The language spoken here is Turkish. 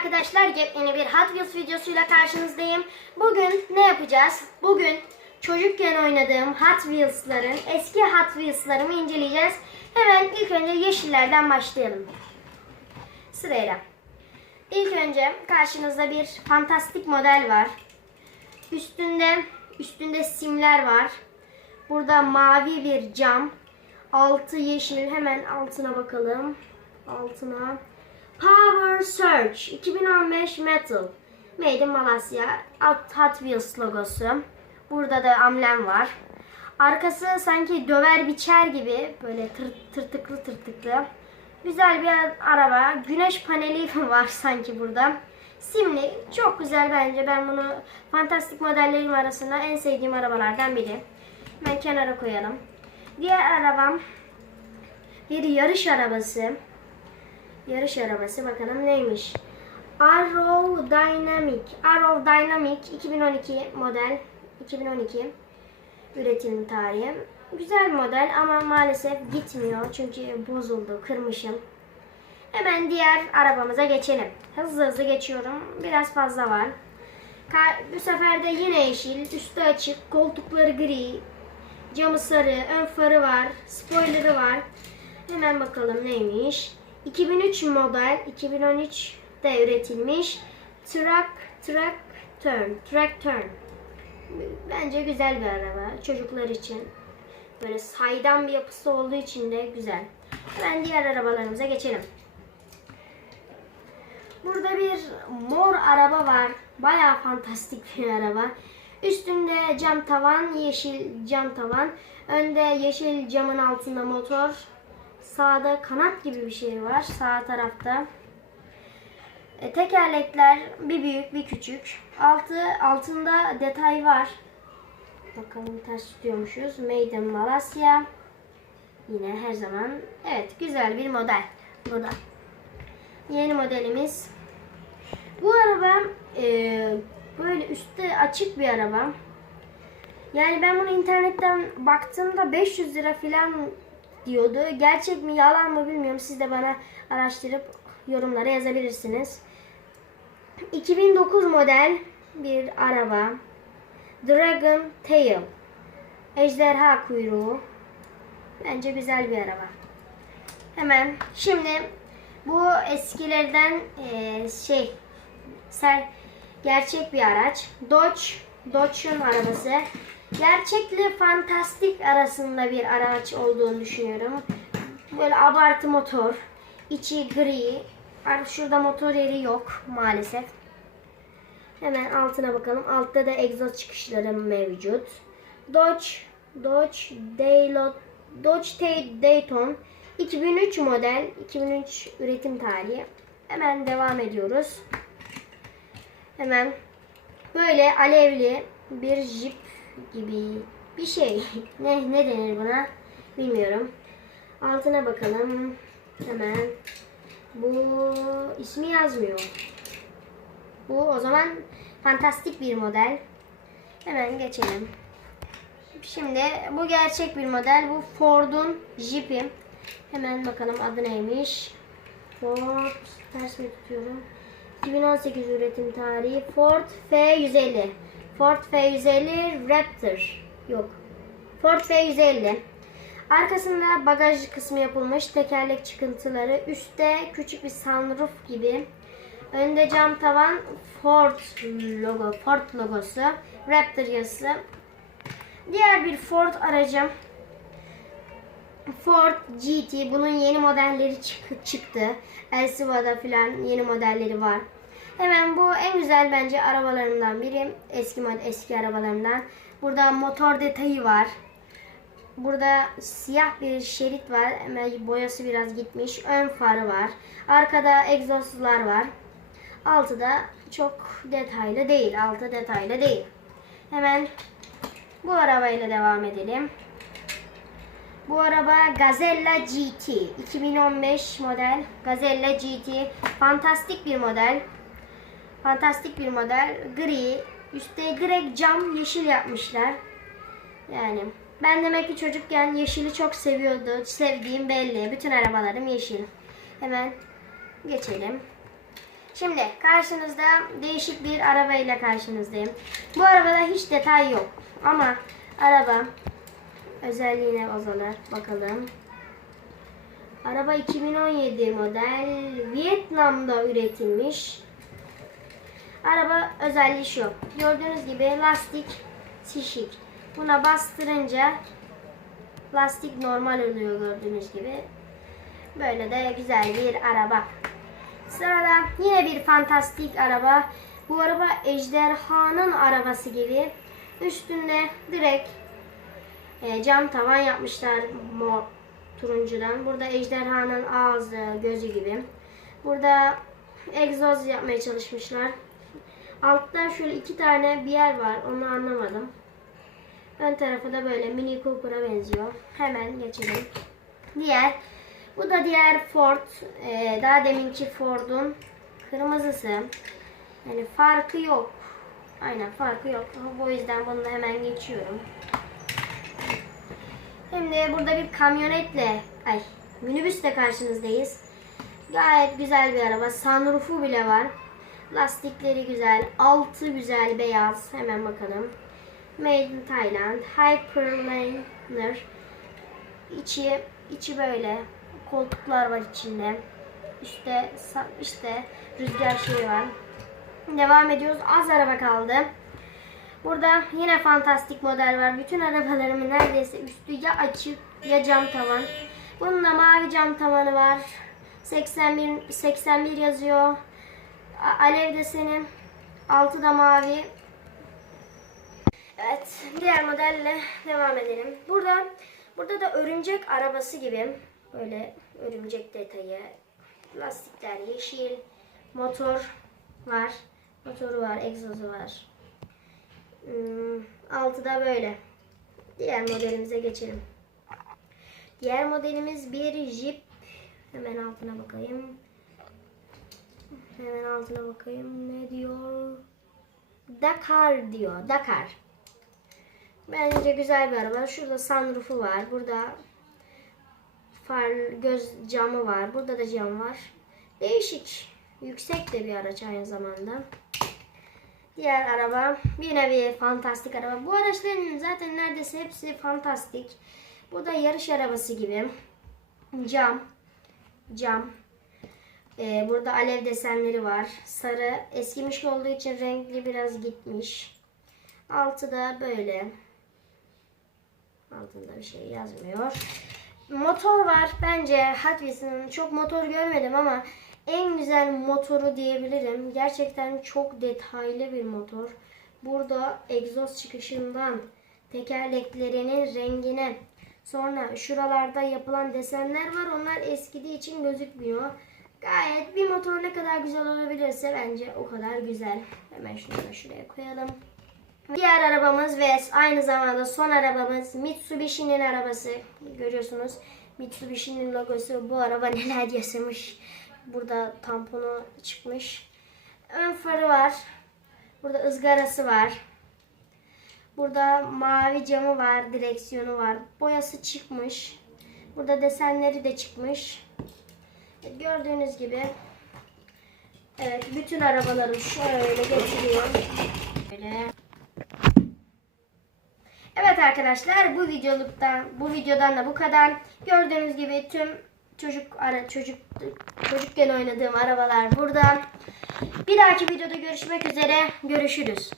arkadaşlar yepyeni bir Hot Wheels videosuyla karşınızdayım. Bugün ne yapacağız? Bugün çocukken oynadığım Hot Wheels'ların eski Hot Wheels'larımı inceleyeceğiz. Hemen ilk önce yeşillerden başlayalım. Sırayla. İlk önce karşınızda bir fantastik model var. Üstünde üstünde simler var. Burada mavi bir cam. Altı yeşil. Hemen altına bakalım. Altına. Power Surge 2015 Metal. Made in Malaysia. Alt Hot Wheels logosu. Burada da amblem var. Arkası sanki döver biçer gibi böyle tır, tırtıklı tırtıklı. Güzel bir araba. Güneş paneli var sanki burada. Simli. Çok güzel bence. Ben bunu fantastik modellerim arasında en sevdiğim arabalardan biri. Ben kenara koyalım. Diğer arabam bir yarış arabası. Yarış arabası bakalım neymiş? Arrow Dynamic. Arrow Dynamic 2012 model. 2012 üretim tarihi. Güzel model ama maalesef gitmiyor çünkü bozuldu, kırmışım. Hemen diğer arabamıza geçelim. Hızlı hızlı geçiyorum. Biraz fazla var. Bu sefer de yine yeşil, üstü açık, koltukları gri, camı sarı, ön farı var, spoilerı var. Hemen bakalım neymiş. 2003 model, 2013'te üretilmiş. Truck, Truck Turn, Truck Turn. Bence güzel bir araba çocuklar için. Böyle saydam bir yapısı olduğu için de güzel. Hemen diğer arabalarımıza geçelim. Burada bir mor araba var. Bayağı fantastik bir araba. Üstünde cam tavan, yeşil cam tavan. Önde yeşil camın altında motor. Sağda kanat gibi bir şey var sağ tarafta. E, tekerlekler bir büyük bir küçük. Altı altında detay var. Bakalım ters tutuyormuşuz. Made in Malaysia. Yine her zaman. Evet güzel bir model. Burada. Yeni modelimiz. Bu araba e, böyle üstte açık bir araba. Yani ben bunu internetten baktığımda 500 lira falan diyordu. Gerçek mi yalan mı bilmiyorum. Siz de bana araştırıp yorumlara yazabilirsiniz. 2009 model bir araba. Dragon Tail. Ejderha kuyruğu. Bence güzel bir araba. Hemen şimdi bu eskilerden eee, şey ser gerçek bir araç. Dodge Dodge'un arabası. Gerçekle fantastik arasında bir araç olduğunu düşünüyorum. Böyle abartı motor. içi gri. Şurada motor yeri yok maalesef. Hemen altına bakalım. Altta da egzoz çıkışları mevcut. Dodge Dodge Daylo, Dodge Day- Dayton 2003 model, 2003 üretim tarihi. Hemen devam ediyoruz. Hemen böyle alevli bir jip gibi bir şey. Ne ne denir buna? Bilmiyorum. Altına bakalım. Hemen bu ismi yazmıyor. Bu o zaman fantastik bir model. Hemen geçelim. Şimdi bu gerçek bir model. Bu Ford'un Jeep'i. Hemen bakalım adı neymiş. Ford ters mi tutuyorum? 2018 üretim tarihi Ford F150. Ford F150 Raptor. Yok. Ford F150. Arkasında bagaj kısmı yapılmış. Tekerlek çıkıntıları. Üstte küçük bir sunroof gibi. Önde cam tavan Ford logo, Ford logosu, Raptor yazısı. Diğer bir Ford aracım Ford GT. Bunun yeni modelleri çık- çıktı. Elsiva'da filan yeni modelleri var. Hemen bu en güzel bence arabalarımdan biri. Eski mod eski arabalarımdan. Burada motor detayı var. Burada siyah bir şerit var. Hemen boyası biraz gitmiş. Ön farı var. Arkada egzozlar var. Altı da çok detaylı değil. Altı detaylı değil. Hemen bu arabayla devam edelim. Bu araba Gazella GT 2015 model Gazella GT fantastik bir model. Fantastik bir model. Gri. Üstte direkt cam yeşil yapmışlar. Yani ben demek ki çocukken yeşili çok seviyordu. Sevdiğim belli. Bütün arabalarım yeşil. Hemen geçelim. Şimdi karşınızda değişik bir araba ile karşınızdayım. Bu arabada hiç detay yok. Ama araba özelliğine bazalar bakalım. Araba 2017 model Vietnam'da üretilmiş. Araba özelliği şu. Gördüğünüz gibi lastik şişik. Buna bastırınca lastik normal oluyor gördüğünüz gibi. Böyle de güzel bir araba. Sırada yine bir fantastik araba. Bu araba ejderhanın arabası gibi. Üstünde direkt e, cam tavan yapmışlar mor turuncudan. Burada ejderhanın ağzı, gözü gibi. Burada egzoz yapmaya çalışmışlar. Altta şöyle iki tane bir yer var. Onu anlamadım. Ön tarafı da böyle Mini Cooper'a benziyor. Hemen geçelim. Diğer bu da diğer Ford. Ee, daha deminki Ford'un kırmızısı. Yani farkı yok. Aynen farkı yok. Bu yüzden bunu hemen geçiyorum. Şimdi burada bir kamyonetle, ay minibüsle karşınızdayız. Gayet güzel bir araba. Sunroof'u bile var. Lastikleri güzel. Altı güzel beyaz. Hemen bakalım. Made in Thailand. Hyperliner. İçi, içi böyle. Koltuklar var içinde. İşte işte rüzgar şeyi var. Devam ediyoruz. Az araba kaldı. Burada yine fantastik model var. Bütün arabalarımın neredeyse üstü ya açık ya cam tavan. Bunun da mavi cam tavanı var. 81 81 yazıyor. Alev deseni. Altı da mavi. Evet, diğer modelle devam edelim. Burada burada da örümcek arabası gibi böyle örümcek detayı. Lastikler yeşil, motor var. Motoru var, egzozu var. Hmm, altı da böyle. Diğer modelimize geçelim. Diğer modelimiz bir Jeep. Hemen altına bakayım. Hemen altına bakayım. Ne diyor? Dakar diyor. Dakar. Bence güzel bir araba. Şurada sunroofu var. Burada far göz camı var. Burada da cam var. Değişik. Yüksek de bir araç aynı zamanda. Diğer araba bir nevi fantastik araba. Bu araçların zaten neredeyse hepsi fantastik. Bu da yarış arabası gibi. Cam. Cam. Ee, burada alev desenleri var. Sarı. Eskimiş olduğu için renkli biraz gitmiş. Altı da böyle. Altında bir şey yazmıyor. Motor var. Bence Hot Wheels'ın çok motor görmedim ama en güzel motoru diyebilirim. Gerçekten çok detaylı bir motor. Burada egzoz çıkışından tekerleklerinin rengine sonra şuralarda yapılan desenler var. Onlar eskidiği için gözükmüyor. Gayet bir motor ne kadar güzel olabilirse bence o kadar güzel. Hemen şunu da şuraya koyalım. Diğer arabamız ve aynı zamanda son arabamız Mitsubishi'nin arabası. Görüyorsunuz Mitsubishi'nin logosu bu araba neler yaşamış. Burada tamponu çıkmış. Ön farı var. Burada ızgarası var. Burada mavi camı var, direksiyonu var. Boyası çıkmış. Burada desenleri de çıkmış. Gördüğünüz gibi Evet, bütün arabaları şöyle getiriyorum. Böyle. Evet arkadaşlar bu videoluktan bu videodan da bu kadar. Gördüğünüz gibi tüm çocuk ara çocuk çocukken oynadığım arabalar burada. Bir dahaki videoda görüşmek üzere. Görüşürüz.